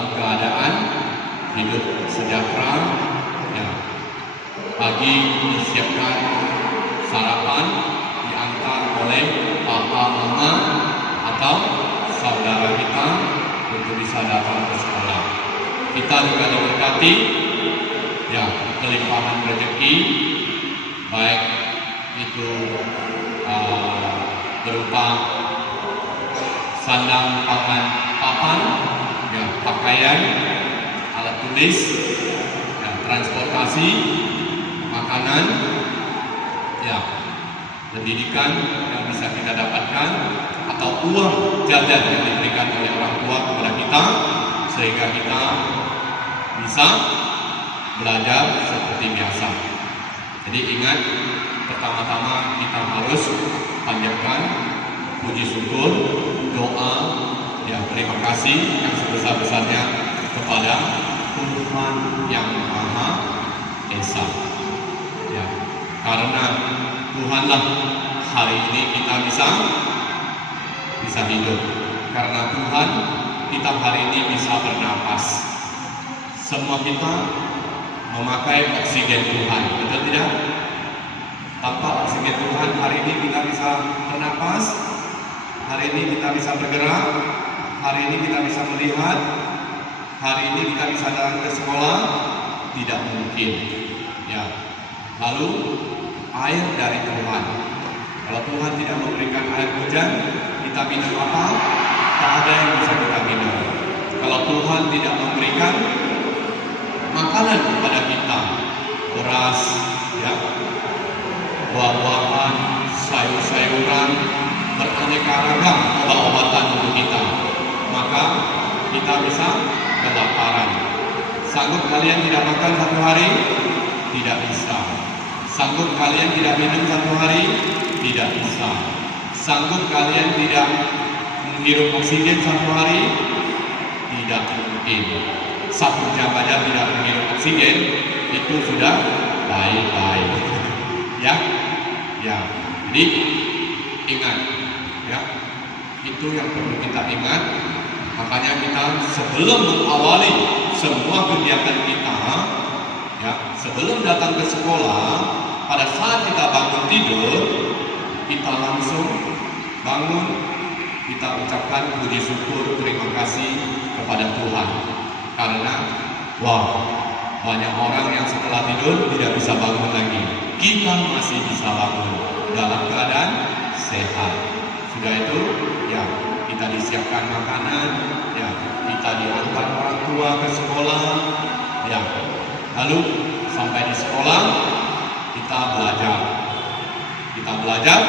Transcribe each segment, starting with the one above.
dalam keadaan hidup sejahtera. Ya, pagi disiapkan sarapan diantar oleh papa mama atau saudara kita untuk bisa datang ke sekolah. Kita juga diberkati ya kelimpahan rezeki, baik itu berupa sandang pangan papan, ya, pakaian, alat tulis, ya, transportasi, makanan, ya, pendidikan yang bisa kita dapatkan, atau uang jajan yang diberikan oleh orang tua kepada kita, sehingga kita bisa belajar seperti biasa. Jadi ingat, pertama-tama kita harus panjatkan puji syukur, doa, ya terima kasih yang sebesar-besarnya kepada Tuhan yang Maha Esa. Ya, karena Tuhanlah hari ini kita bisa hidup. Karena Tuhan kita hari ini bisa bernapas. Semua kita memakai oksigen Tuhan, betul tidak? Tanpa oksigen Tuhan hari ini kita bisa bernapas, hari ini kita bisa bergerak, hari ini kita bisa melihat, hari ini kita bisa datang ke sekolah, tidak mungkin. Ya. Lalu air dari Tuhan. Kalau Tuhan tidak memberikan air hujan, kita minum apa? Tak ada yang bisa kita minum. Kalau Tuhan tidak memberikan makanan kepada kita, beras, ya, buah-buahan, sayur-sayuran, beraneka ragam obat-obatan untuk kita, maka kita bisa kelaparan. Sanggup kalian tidak makan satu hari? Tidak bisa. Sanggup kalian tidak minum satu hari? Tidak bisa. Sanggup kalian tidak menghirup oksigen satu hari? Tidak mungkin. 1 jam aja tidak menghirup oksigen itu sudah baik-baik. Ya, ya. Jadi ingat, ya, itu yang perlu kita ingat. Makanya kita sebelum mengawali semua kegiatan kita, ya, sebelum datang ke sekolah, pada saat kita bangun tidur, kita langsung bangun, kita ucapkan puji syukur, terima kasih kepada Tuhan. Karena, wow, banyak orang yang setelah tidur tidak bisa bangun lagi. Kita masih bisa bangun dalam keadaan sehat. Sudah itu, ya, kita disiapkan makanan, ya, kita diantar orang tua ke sekolah, ya. Lalu sampai di sekolah kita belajar,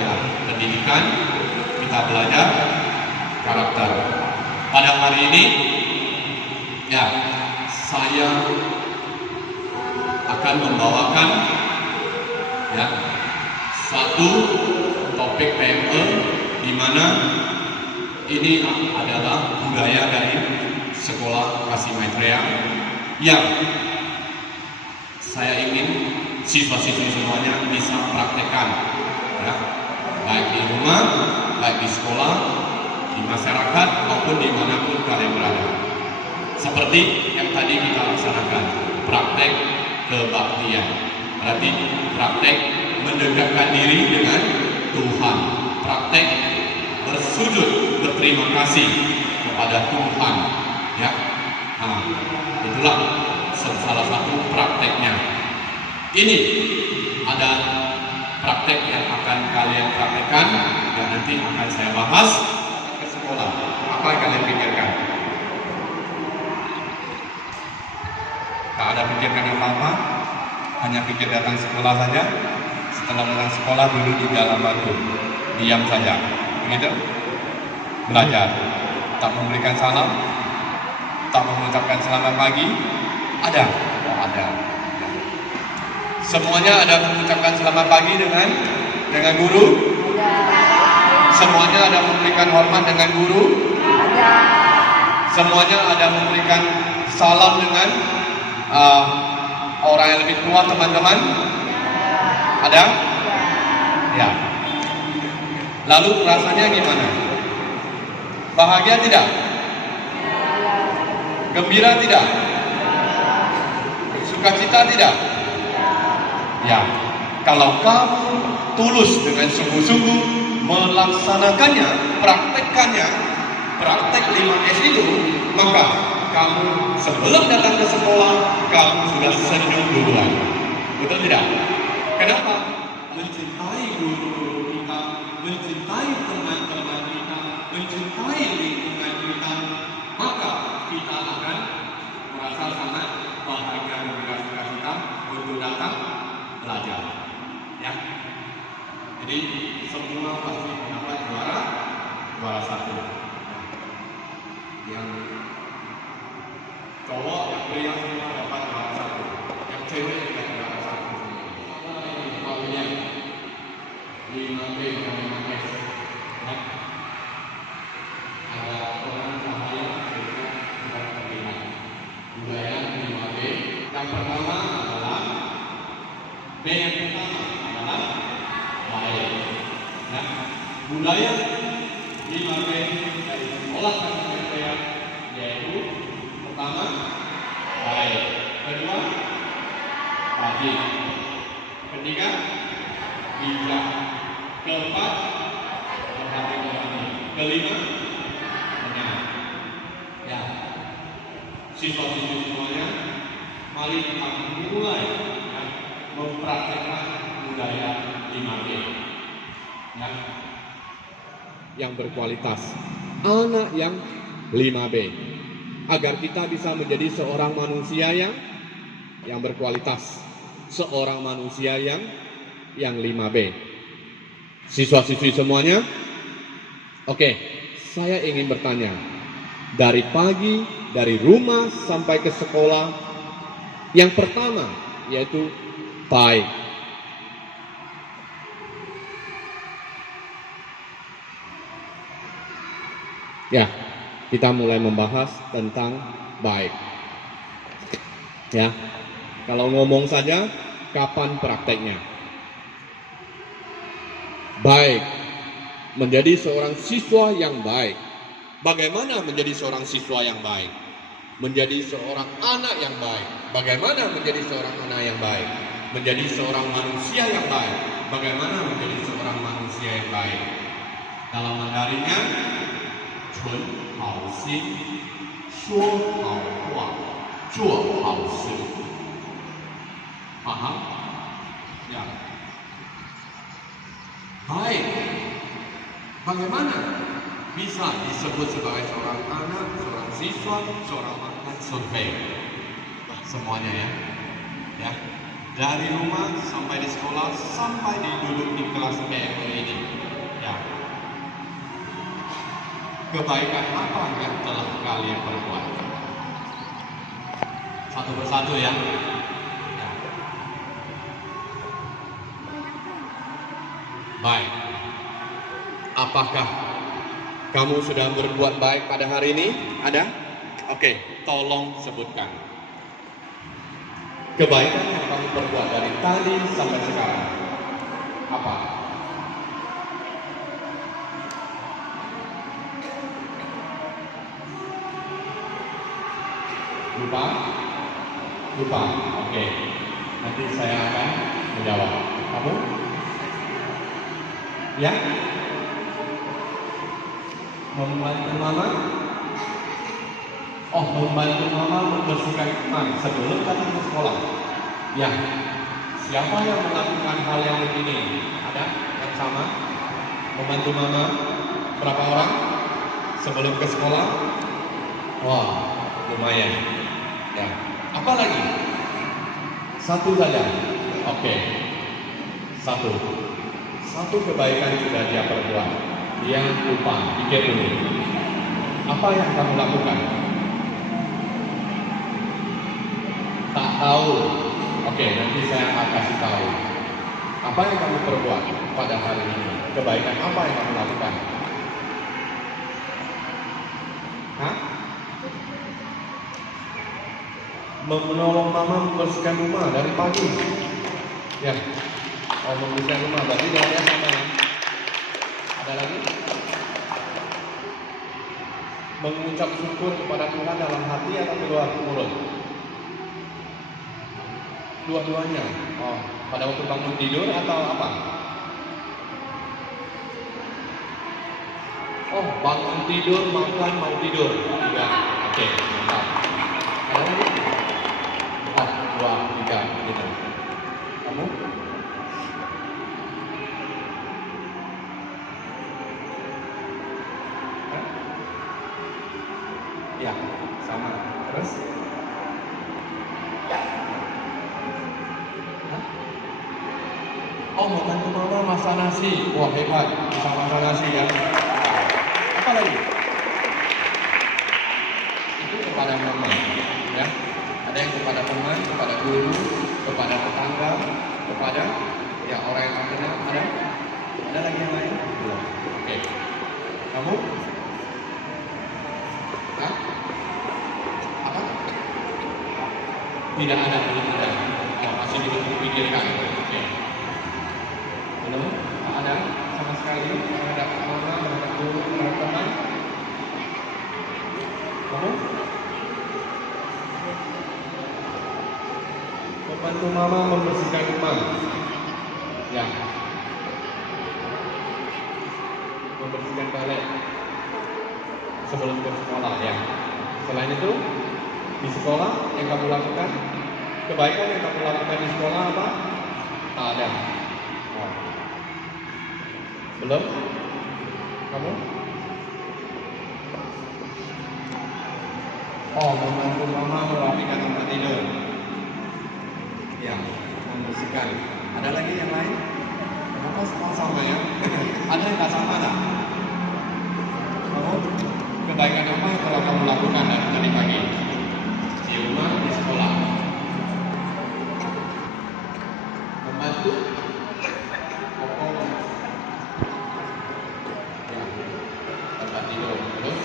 ya, pendidikan, kita belajar karakter. Pada hari ini, ya, saya akan membawakan, ya, satu topik PME di mana ini adalah budaya dari sekolah Kasih Maitreya yang saya ingin siswa-siswi semuanya bisa praktekkan, ya, baik di rumah, baik di sekolah, di masyarakat maupun dimanapun kalian berada. Seperti yang tadi kita laksanakan, praktek kebaktian. Berarti praktek mendekatkan diri dengan Tuhan, praktek bersujud berterima kasih kepada Tuhan, ya. Nah, itulah salah satu prakteknya. Ini ada praktek yang akan kalian praktekkan, yang nanti akan saya bahas ke sekolah. Apa yang kalian pikirkan? Tak ada pikirkan apa-apa, hanya pikir datang sekolah saja. Setelah datang sekolah duduk di dalam bangku, diam saja, begitu? Belajar, tak memberikan salam, tak mengucapkan selamat pagi. Ada? Oh, ada. Semuanya ada mengucapkan selamat pagi dengan guru? Semuanya ada memberikan hormat dengan guru? Semuanya ada memberikan salam dengan orang yang lebih tua, teman-teman? Ada? Ya. Lalu rasanya gimana? Bahagia tidak? Gembira tidak? Sukacita tidak? Ya. Kalau kamu tulus dengan sungguh-sungguh melaksanakannya, praktekkannya, praktek 5S itu, maka kamu sebelum datang ke sekolah, kamu sudah senyum duluan. Betul tidak? Kenapa? Mencintai guru-guru kita, mencintai teman-teman kita, mencintai lingkungan kita, maka kita akan merasa sangat bahagia dan gembira kita untuk datang belajar. Ya. Jadi semua pasti mendapat juara satu. Yang cowok yang pria semua dapat juara satu. Yang cewek juga juara satu. Kalian 5B dan 5S. Ya. Ada orang cahaya sudah terlihat. Budaya 5B. Yang pertama adalah B yang pertama adalah baik. Nah, budaya 5B dari sekolah KPPA yaitu pertama baik, kedua rajin, ketiga bijak, keempat berhati-hati, kelima benar. Ya, siswa-siswi semuanya, mari kita mulai mempraktekkan budaya 5B ya, yang berkualitas, anak yang 5B, agar kita bisa menjadi seorang manusia yang berkualitas, seorang manusia yang 5B. Siswa-siswi semuanya, oke, saya ingin bertanya, dari pagi, dari rumah sampai ke sekolah, yang pertama yaitu baik. Ya, kita mulai membahas tentang baik. Ya, kalau ngomong saja, kapan prakteknya? Baik, menjadi seorang siswa yang baik. Bagaimana menjadi seorang siswa yang baik? Menjadi seorang anak yang baik. Bagaimana menjadi seorang anak yang baik? Menjadi seorang manusia yang baik. Bagaimana menjadi seorang manusia yang baik? Dalam Mandarinnya, 存好心，说好话，做好事。Paham? Ya. Baik. Bagaimana bisa disebut sebagai seorang anak, seorang siswa, seorang anak survei? Semuanya ya. Ya. Dari rumah sampai di sekolah, sampai di duduk di kelas PMI ini. Ya. Kebaikan apa yang telah kalian perbuat? Satu persatu ya. Ya. Baik. Apakah kamu sudah berbuat baik pada hari ini? Ada? Oke, tolong sebutkan. Kebaikan yang kamu perbuat dari tadi sampai sekarang. Apa? Lupa? Lupa. Oke. Nanti saya akan menjawab. Kamu? Ya? Membantu mama? Oh, membantu mama membersihkan kamar sebelum datang ke sekolah. Ya. Siapa yang melakukan hal yang begini? Ada yang sama? Membantu mama? Berapa orang? Sebelum ke sekolah? Wah, lumayan. Ya. Apa lagi? Satu saja. Oke. Satu kebaikan sudah dia perbuat. Dia lupa, pikir dulu. Apa yang kamu lakukan? Tak tahu. Oke, nanti saya akan kasih tahu. Apa yang kamu perbuat pada hari ini? Kebaikan apa yang kamu lakukan? Hah? Menolong mama membersihkan rumah dari pagi. Ya. Oh, membersihkan rumah. Berarti jawabannya sama ya. Ada lagi? mengucap syukur kepada Tuhan dalam hati atau keluar mulut? Dua-duanya. Oh, pada waktu bangun tidur atau apa? Oh, bangun tidur, makan, mau tidur. Tiga. Oke, mantap. Ada lagi? 4, 2, 3, gitu. Kamu? Hah? Ya, sama. Terus? Hah? Oh, membantu mama masak nasi. Wah, hebat. Bisa masak nasi ya. Apa lagi? Itu kepada mama, ya. Ada yang kepada teman, kepada guru, kepada tetangga, kepada ya orang yang kamu kenal. Ada lagi yang lain? Belum. Oke. Kamu? Hah? Apa? Tidak ada, belum ada. Oh, masih dipikirkan. Oke. Belum? Tak ada sama sekali. Terhadap mama, terhadap guru, terhadap teman. Kamu? Membantu mama membersihkan rumah. Ya. Membersihkan toilet sebelum ke sekolah ya. Selain itu, di sekolah yang kamu lakukan, kebaikan yang kamu lakukan di sekolah apa? Tak ada. Oh. Belum? Kamu? Oh, membantu mama merapikan tempat tidur. Ya, membersihkan. Ada lagi yang lain? Kenapa semua sama ya? Ada yang tak sama tak? Kamu? Kebaikan apa yang telah kamu lakukan dari pagi? Di rumah, di sekolah? Membantu? Ya, tempat tidur. Terus?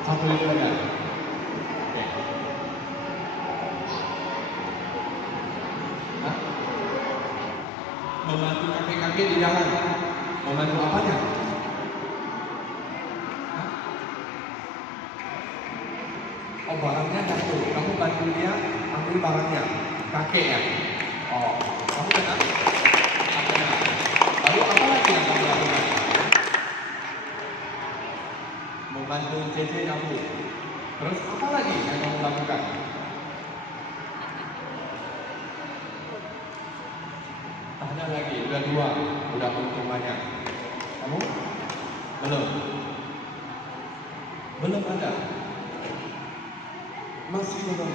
Satu itu ada. Oke. Hah? Membantu kakek-kakek di jalan. Membantu apanya? Hah? Oh, barangnya jatuh. Kamu bantu dia ambil barangnya. Kakek ya? Oh, kamu kenal? Tak kenal. Lalu apa lagi yang kamu lakukan? Membantu Cece kamu. Terus apa lagi yang kamu lakukan? Ada lagi, udah 2, udah untung banyak. Kamu? Belum. Belum ada. Masih belum.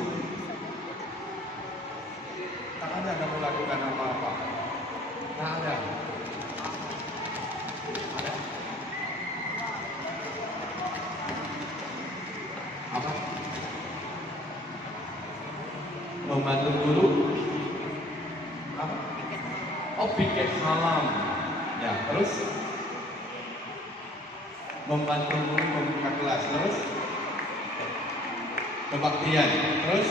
Tak ada kamu lakukan apa-apa. Tak ada. Ada? Apa? Membantu guru? Apa? Oh, piket salam. Ya, terus? Membantu guru membuka kelas. Terus? Kebaktian. Terus?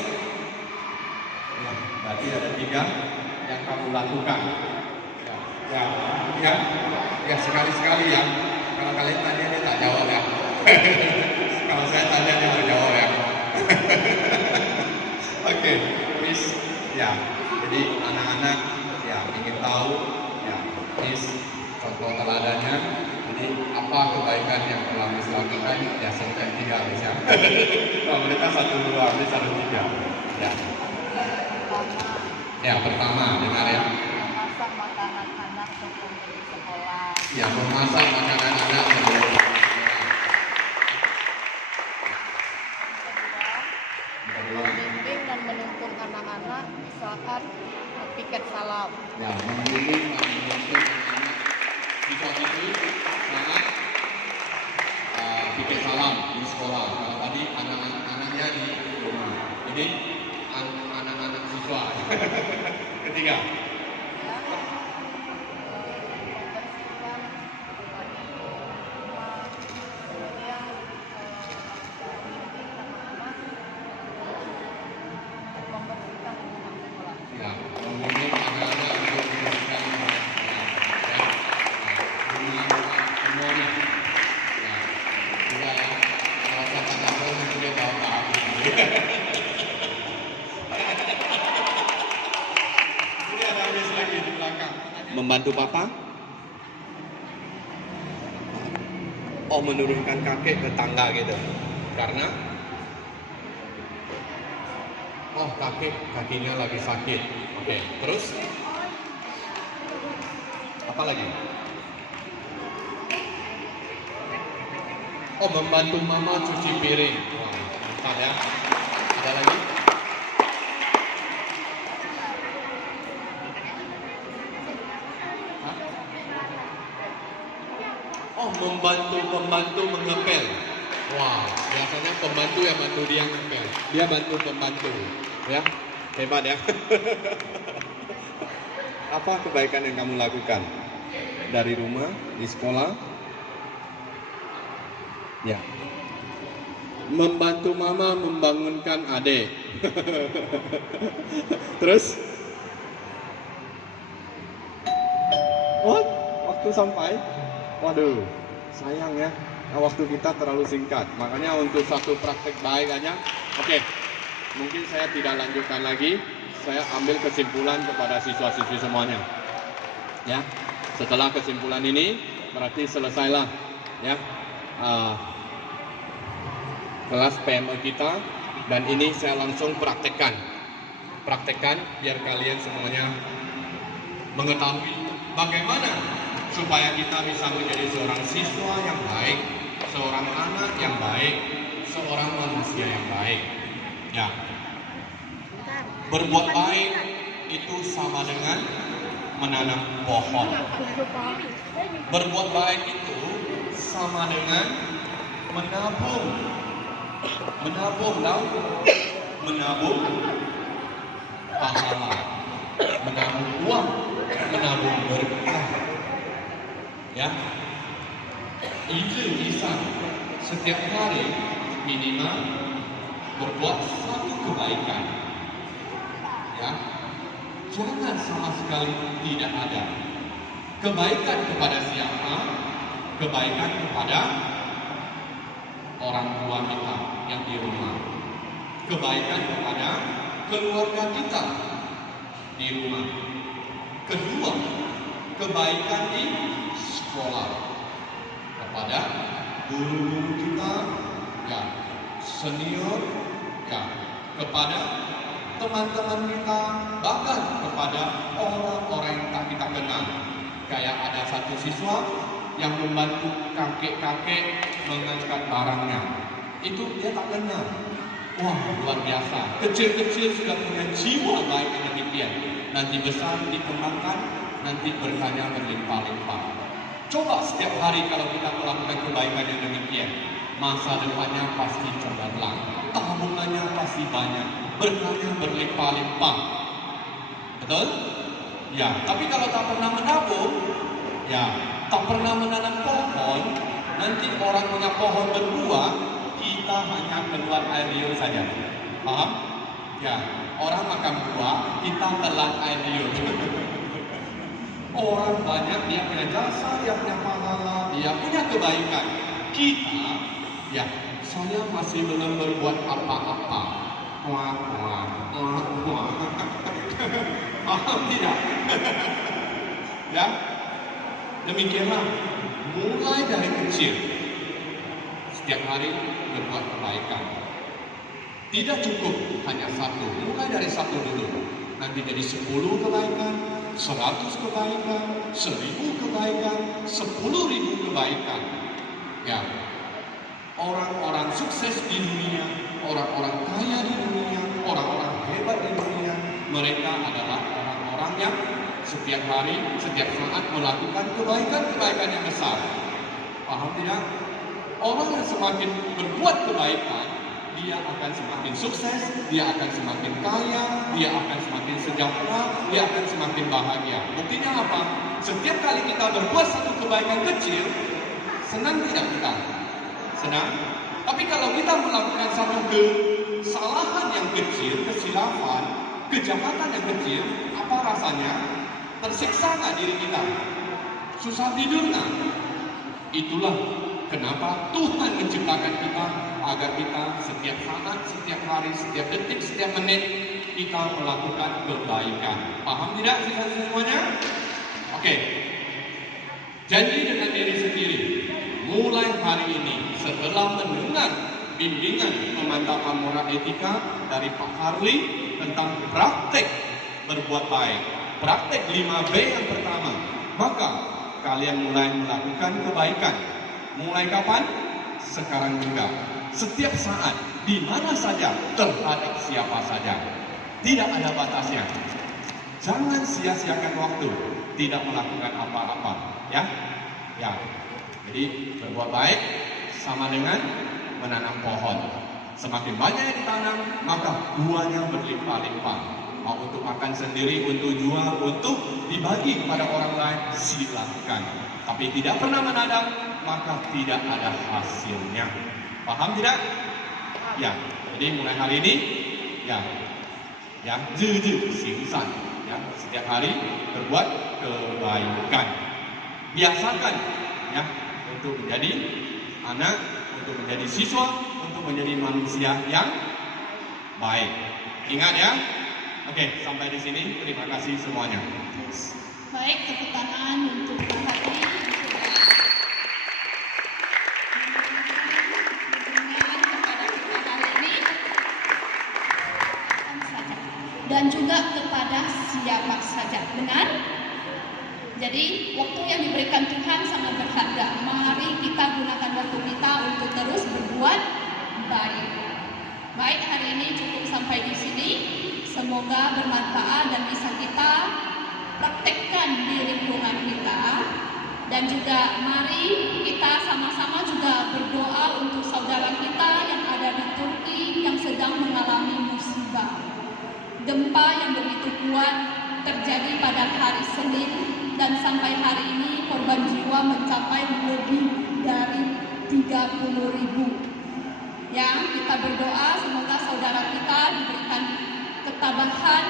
Ya, berarti ada 3 yang kamu lakukan. Ya, sekali-sekali ya. Kalau kalian tanya dia tak jawab ya. Kalau saya tanya dia tak jawab ya. Oke, please. Ya, jadi anak-anak ya ingin tahu ya, please contoh teladannya. Jadi apa kebaikan yang telah Miss lakukan? Ya sampai 3 habis ya. Kalau mereka 1, 2 habis 1, 3. Ya. Ya, pertama dengar ya. Memasak makanan anak sebelum pergi sekolah. Ya, memasak makanan anak sebelum pergi sekolah. Kedua, Membimbing dan menuntun anak-anak saat piket salam. ya, membimbing dan menuntun anak-anak di saat itu saat pikir salam di sekolah. Kalau tadi anak-anaknya di rumah. Ini anak-anak siswa. Ketiga. Ya, membersihkan rumah, kemudian membimbing anak-anak membersihkan lingkungan sekolah. Ya, membimbing anak-anak untuk membersihkan lingkungan sekolah. Ya, semuanya. Ya, sudah ya. Membantu papa? Oh, menurunkan kakek ke tangga gitu. Karena oh, kakinya lagi sakit. Oke, terus apa lagi? Oh, membantu mama cuci piring. Wah, mantap ya. Ada lagi? Hah? Oh, membantu pembantu mengepel. Wah, biasanya pembantu yang bantu dia ngepel. Dia bantu pembantu. Ya, hebat ya. Apa kebaikan yang kamu lakukan? Dari rumah, di sekolah? Ya. Membantu mama membangunkan adik. Terus? What? Waktu sampai? Waduh, sayang ya. Waktu kita terlalu singkat. Makanya untuk satu praktek baik aja. Oke, mungkin saya tidak lanjutkan lagi. Saya ambil kesimpulan kepada siswa-siswi semuanya. Ya, setelah kesimpulan ini berarti selesailah ya kelas PME kita, dan ini saya langsung praktekkan biar kalian semuanya mengetahui bagaimana supaya kita bisa menjadi seorang siswa yang baik, seorang anak yang baik, seorang manusia yang baik. Ya, berbuat baik itu sama dengan menanam pohon. Berbuat baik itu sama dengan menabung pahala, menabung uang, menabung berkah. Ya, itu bisa setiap hari minimal berbuat satu kebaikan. Ya, jangan sama sekali tidak ada kebaikan kepada siapa, kebaikan kepada orang tua kita yang di rumah, kebaikan kepada keluarga kita di rumah. Kedua, kebaikan di sekolah kepada guru-guru kita, ya, senior, ya, kepada teman-teman kita, bahkan kepada orang-orang yang tak kita kenal. Kayak ada satu siswa yang membantu kakek-kakek mengangkat barangnya. Itu dia tak kenal. Wah, luar biasa. Kecil-kecil sudah punya jiwa baik yang demikian. Nanti besar dikembangkan, nanti berkahnya berlimpah-limpah. Coba setiap hari kalau kita melakukan kebaikan yang demikian, masa depannya pasti cemerlang, tabungannya pasti banyak, berkahnya berlimpah-limpah. Betul? Ya, tapi kalau tak pernah menabung, ya, tak pernah menanam pohon, nanti orang punya pohon berbuah, kita hanya keluar air liur saja. Paham? Ya, orang makan buah, kita telan air liur. Orang banyak, dia punya jasa, dia punya pahala, dia punya kebaikan. Kita, ya, saya masih belum berbuat apa-apa. Wah. Paham tidak? Ya, demikianlah. Mulai dari kecil, setiap hari berbuat kebaikan. Tidak cukup hanya satu, mulai dari satu dulu. Nanti jadi 10 kebaikan, 100 kebaikan, 1000 kebaikan, 10.000 kebaikan. Ya, orang-orang sukses di dunia, orang-orang kaya di dunia, orang-orang hebat di dunia, mereka adalah orang-orang yang setiap hari, setiap saat melakukan kebaikan-kebaikan yang besar. Paham tidak? Orang yang semakin berbuat kebaikan, dia akan semakin sukses, dia akan semakin kaya, dia akan semakin sejahtera, dia akan semakin bahagia. Buktinya apa? Setiap kali kita berbuat satu kebaikan kecil, senang tidak kita? Senang. Tapi kalau kita melakukan satu kesalahan yang kecil, kesilapan, kejahatan yang kecil, apa rasanya? Tersiksa nggak diri kita? Susah tidur nggak? Itulah kenapa Tuhan menciptakan kita, agar kita setiap saat, setiap hari, setiap detik, setiap menit kita melakukan kebaikan. Paham tidak siswa semuanya? Oke, Janji dengan diri sendiri, mulai hari ini setelah mendengar bimbingan pemantapan moral etika dari Pak Harli tentang praktek berbuat baik, praktek 5B yang pertama, maka kalian mulai melakukan kebaikan. Mulai kapan? Sekarang juga. Setiap saat, di mana saja, terhadap siapa saja. Tidak ada batasnya. Jangan sia-siakan waktu, tidak melakukan apa-apa, ya. Ya. Jadi berbuat baik sama dengan menanam pohon. Semakin banyak yang ditanam, maka buahnya berlimpah-limpah. Mau untuk makan sendiri, untuk jual, untuk dibagi kepada orang lain, silakan. Tapi tidak pernah menanam, maka tidak ada hasilnya. Paham tidak? Ya. Jadi mulai hari ini, ya, xingsan, ya, setiap hari berbuat kebaikan. Biasakan, ya, untuk menjadi anak, untuk menjadi siswa, untuk menjadi manusia yang baik. Ingat ya. Oke, sampai di sini. Terima kasih semuanya. Baik, tepuk tangan untuk Pak Harli. Dan juga kepada siapa saja. Benar? Jadi waktu yang diberikan Tuhan sangat berharga. Mari kita gunakan waktu kita untuk terus berbuat baik. Baik, hari ini cukup sampai di sini. Semoga bermanfaat dan bisa kita praktekkan di lingkungan kita. Dan juga mari kita sama-sama juga berdoa untuk saudara kita yang ada di Turki yang sedang mengalami musibah. Gempa yang begitu kuat terjadi pada hari Senin dan sampai hari ini korban jiwa mencapai lebih dari 30.000. Ya, kita berdoa semoga saudara kita diberikan ketabahan,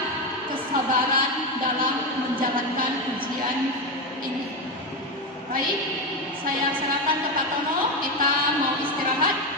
kesabaran dalam menjalankan ujian ini. Baik, saya serahkan ke Pak Tono, kita mau istirahat.